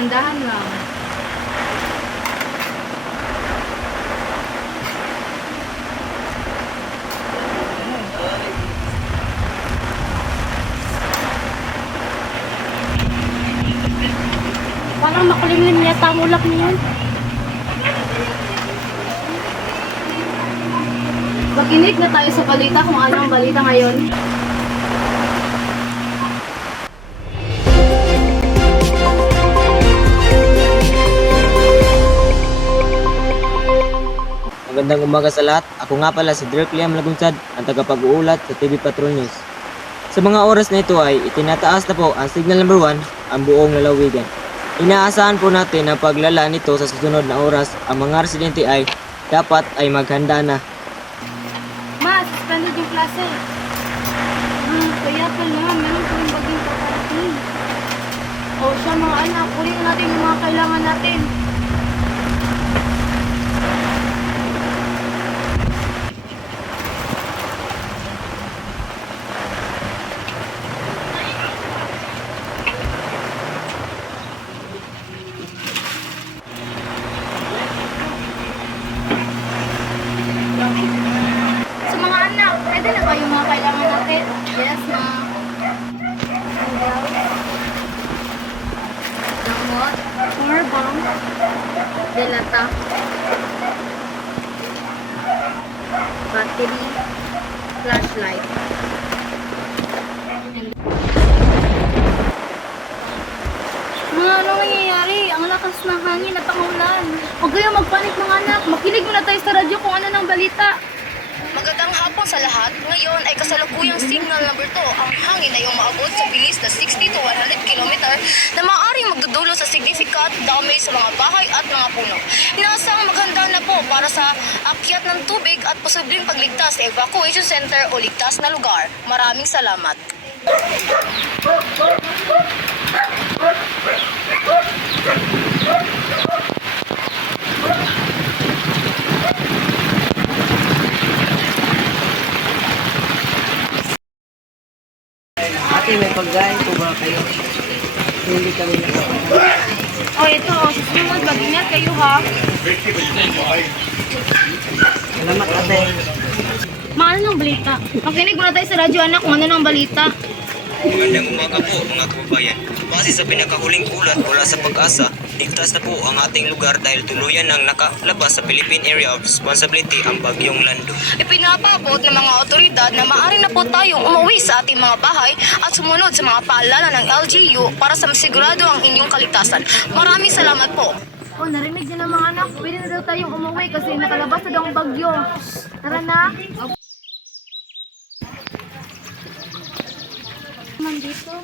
dahan-dahan lang. Parang makulimlim yata ang ulap niyan. Makinig na tayo sa balita kung ano ang balita ngayon. Magandang umaga sa lahat. Ako nga pala si Dirk Liam Lagunsad, ang tagapag-uulat sa TV Patrol News. Sa mga oras na ito ay itinataas na po ang signal number 1 ang buong lalawigan. Inaasahan po natin ang paglala nito sa susunod na oras. Ang mga residente ay dapat ay maghanda na. Ma, suspended yung klase. Kaya pala, meron po yung baging paparating. O siya mga anak, kunin na natin yung mga kailangan natin. Sa mga anak, pwede na ba yung mga kailangan natin? Yes, ma. Damot, Power bank. delata, battery, flashlight. Mga ano nangyayari? Ang lakas ng hangin at ang ulan. Huwag kayong magpanik mga anak. Makinig muna tayo sa radyo kung ano ng balita. Magandang hapon sa lahat. Ngayon ay kasalukuyang signal number 2. Ang hangin ay umaabot sa bilis na 60 to 100 km na maaaring magdudulot sa significant damage sa mga bahay at mga puno. Inaasahang maghanda na po para sa akyat ng tubig at posibleng pagligtas sa evacuation center o ligtas na lugar. Maraming salamat. Ate, may pagkain po ba kayo? Hindi kami O ito, susunod, mag-ingat kayo ha. Salamat ate. Maano ng balita? Makinig muna tayo sa radyo anak kung ano ng balita. Magandang umaga po mga kababayan. Base sa pinakahuling ulat mula sa Pag-asa, ligtas na po ang ating lugar dahil tuluyan nang nakalabas sa Philippine Area of Responsibility ang bagyong Lando. Ipinapabot ng mga otoridad na maaari na po tayong umuwi sa ating mga bahay at sumunod sa mga paalala ng LGU para sa masigurado ang inyong kaligtasan. Maraming salamat po. O, narinig niyo na mga anak. Pwede na daw tayong umuwi kasi nakalabas na daw ang bagyo. Tara na. Nandito.